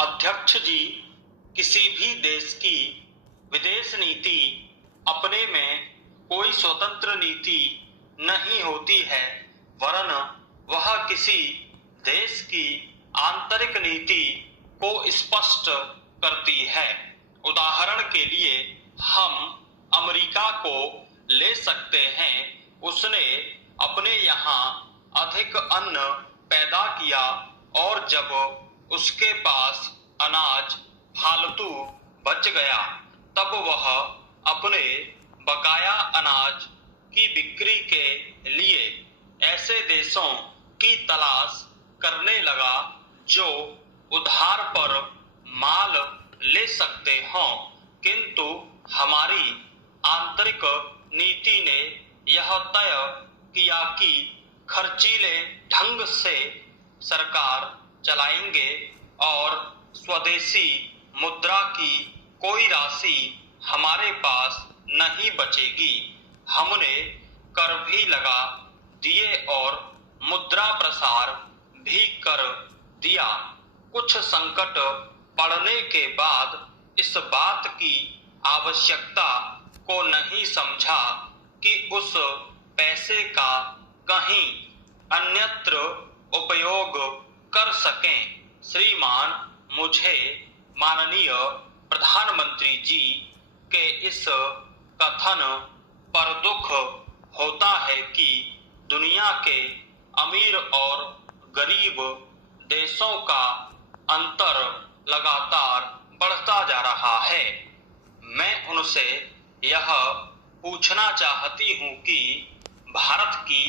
अध्यक्ष जी, किसी भी देश की विदेश नीति अपने में कोई स्वतंत्र नीति नहीं होती है, वरन वह किसी देश की आंतरिक नीति को स्पष्ट करती है। उदाहरण के लिए हम अमेरिका को ले सकते हैं। उसने अपने यहाँ अधिक अन्न पैदा किया और जब उसके पास अनाज फालतू बच गया, तब वह अपने बकाया अनाज की बिक्री के लिए ऐसे देशों की तलाश करने लगा जो उधार पर माल ले सकते हों, किंतु हमारी आंतरिक नीति ने यह तय किया कि खर्चीले ढंग से सरकार चलाएंगे और स्वदेशी मुद्रा की कोई राशि हमारे पास नहीं बचेगी। हमने कर भी लगा दिए और मुद्रा प्रसार भी कर दिया। कुछ संकट पड़ने के बाद इस बात की आवश्यकता को नहीं समझा कि उस पैसे का कहीं अन्यत्र उपयोग कर सकें। श्रीमान, मुझे माननीय प्रधानमंत्री जी के इस कथन पर दुख होता है कि दुनिया के अमीर और गरीब देशों का अंतर लगातार बढ़ता जा रहा है। मैं उनसे यह पूछना चाहती हूँ कि भारत की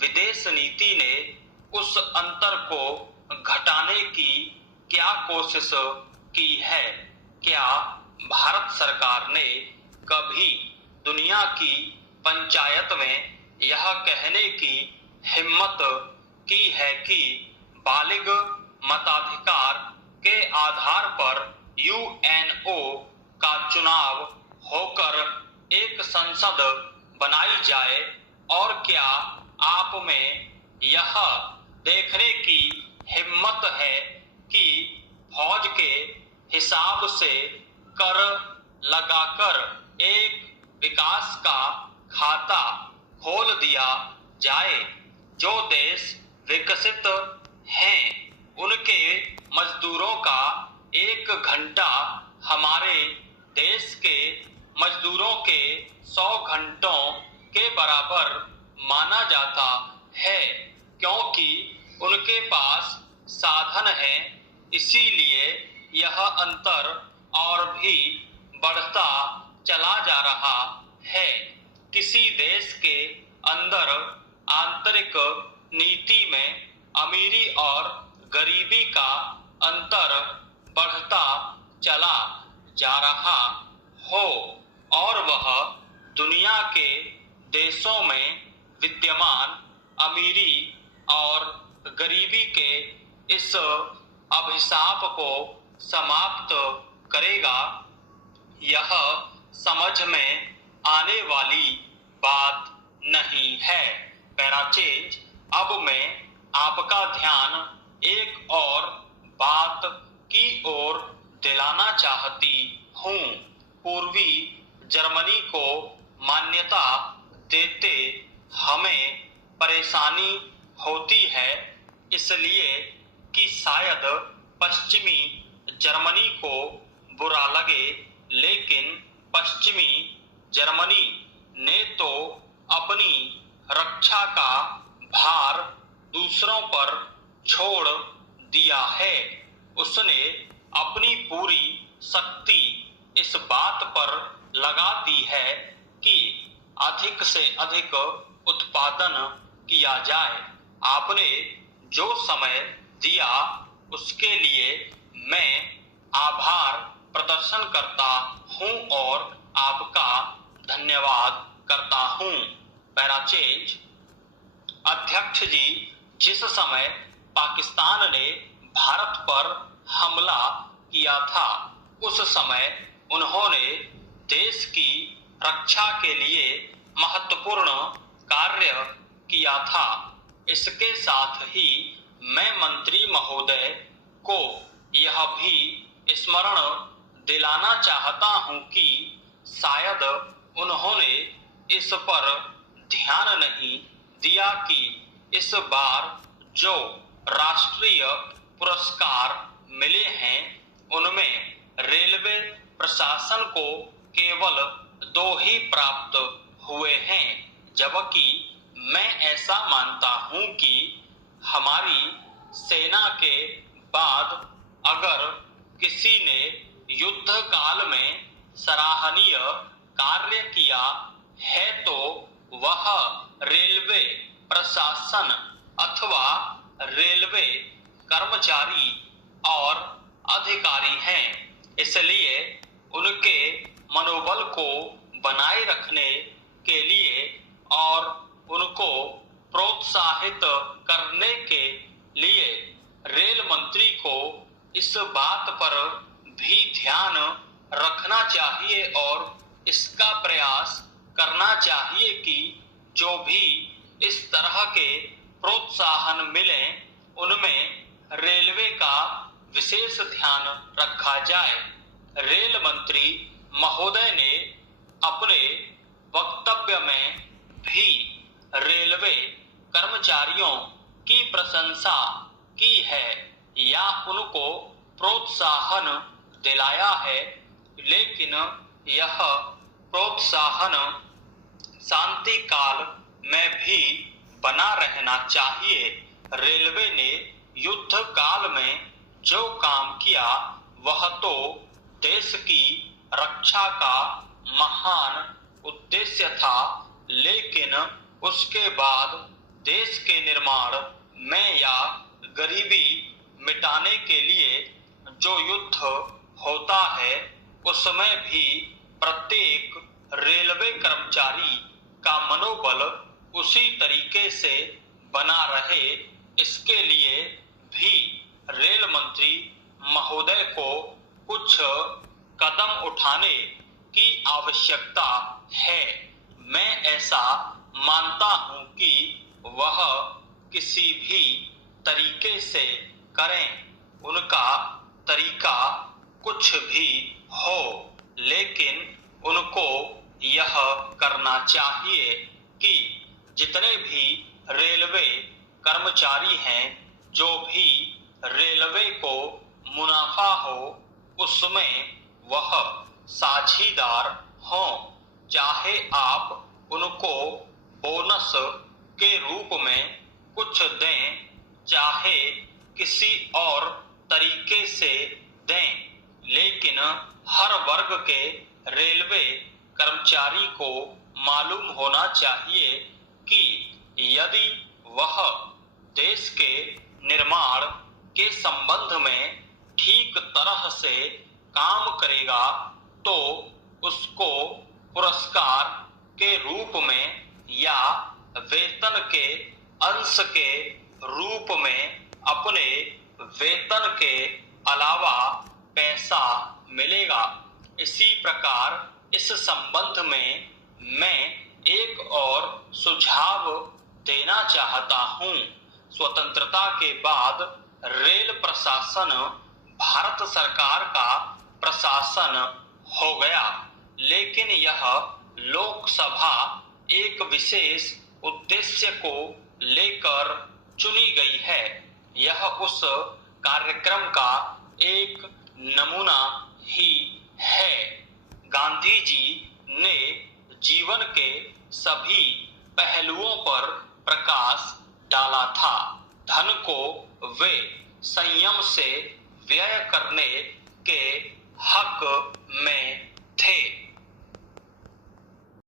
विदेश नीति ने उस अंतर को घटाने की क्या कोशिश की है? क्या भारत सरकार ने कभी दुनिया की पंचायत में यह कहने की हिम्मत की है कि बालिग मताधिकार के आधार पर यूएनओ का चुनाव होकर एक संसद बनाई जाए? और क्या आप में यह देखने की हिम्मत है कि फौज के हिसाब से कर लगाकर एक विकास का खाता खोल दिया जाए? जो देश विकसित हैं, उनके मजदूरों का 1 घंटा हमारे देश के मजदूरों के 100 घंटों के बराबर माना जाता है, क्योंकि उनके पास साधन है। इसीलिए यह अंतर और भी बढ़ता चला जा रहा है। किसी देश के अंदर आंतरिक नीति में अमीरी और गरीबी का अंतर बढ़ता चला जा रहा हो और वह दुनिया के देशों में विद्यमान अमीरी और गरीबी के इस अभिशाप को समाप्त करेगा, यह समझ में आने वाली बात नहीं है। पैराचेंज। अब मैं आपका ध्यान एक और बात की ओर दिलाना चाहती हूँ। पूर्वी जर्मनी को मान्यता देते हमें परेशानी होती है, इसलिए कि शायद पश्चिमी जर्मनी को बुरा लगे, लेकिन पश्चिमी जर्मनी ने तो अपनी रक्षा का भार दूसरों पर छोड़ दिया है। उसने अपनी पूरी शक्ति इस बात पर लगा दी है कि अधिक से अधिक उत्पादन किया जाए। आपने जो समय दिया उसके लिए मैं आभार प्रदर्शन करता हूं और आपका धन्यवाद करता हूं। पैराचेंज। अध्यक्ष जी, जिस समय पाकिस्तान ने भारत पर हमला किया था, उस समय उन्होंने देश की रक्षा के लिए महत्वपूर्ण कार्य किया था। इसके साथ ही मैं मंत्री महोदय को यह भी स्मरण दिलाना चाहता हूं कि शायद उन्होंने इस पर ध्यान नहीं दिया कि इस बार जो राष्ट्रीय पुरस्कार मिले हैं उनमें रेलवे प्रशासन को केवल 2 ही प्राप्त हुए हैं, जबकि मैं ऐसा मानता हूं कि हमारी सेना के बाद अगर किसी ने युद्ध काल में सराहनीय कार्य किया है तो वह रेलवे प्रशासन अथवा रेलवे कर्मचारी और अधिकारी हैं। इसलिए उनके मनोबल को बनाए रखने के लिए और उनको प्रोत्साहित करने के लिए रेल मंत्री को इस बात पर भी ध्यान रखना चाहिए और इसका प्रयास करना चाहिए कि जो भी इस तरह के प्रोत्साहन मिले उनमें रेलवे का विशेष ध्यान रखा जाए। रेल मंत्री महोदय ने अपने वक्तव्य में भी रेलवे कर्मचारियों की प्रशंसा की है या उनको प्रोत्साहन दिलाया है, लेकिन यह प्रोत्साहन शांति काल में भी बना रहना चाहिए। रेलवे ने युद्ध काल में जो काम किया वह तो देश की रक्षा का महान उद्देश्य था, लेकिन उसके बाद देश के निर्माण में या गरीबी मिटाने के लिए जो युद्ध होता है उसमें भी प्रत्येक रेलवे कर्मचारी का मनोबल उसी तरीके से बना रहे, इसके लिए भी रेल मंत्री महोदय को कुछ कदम उठाने की आवश्यकता है। मैं ऐसा मानता हूं कि वह किसी भी तरीके से करें, उनका तरीका कुछ भी हो, लेकिन उनको यह करना चाहिए कि जितने भी रेलवे कर्मचारी हैं, जो भी रेलवे को मुनाफा हो उसमें वह साझीदार हों, चाहे आप उनको बोनस के रूप में कुछ दें, चाहे किसी और तरीके से दें, लेकिन हर वर्ग के रेलवे कर्मचारी को मालूम होना चाहिए कि यदि वह देश के निर्माण के संबंध में ठीक तरह से काम करेगा तो उसको पुरस्कार के रूप में या वेतन के अंश के रूप में अपने वेतन के अलावा पैसा मिलेगा। इसी प्रकार इस संबंध में मैं एक और सुझाव देना चाहता हूं। स्वतंत्रता के बाद रेल प्रशासन भारत सरकार का प्रशासन हो गया, लेकिन यह लोकसभा एक विशेष उद्देश्य को लेकर चुनी गई है। यह उस कार्यक्रम का एक नमूना ही है। गांधी जी ने जीवन के सभी पहलुओं पर प्रकाश डाला था। धन को वे संयम से व्यय करने के हक में थे।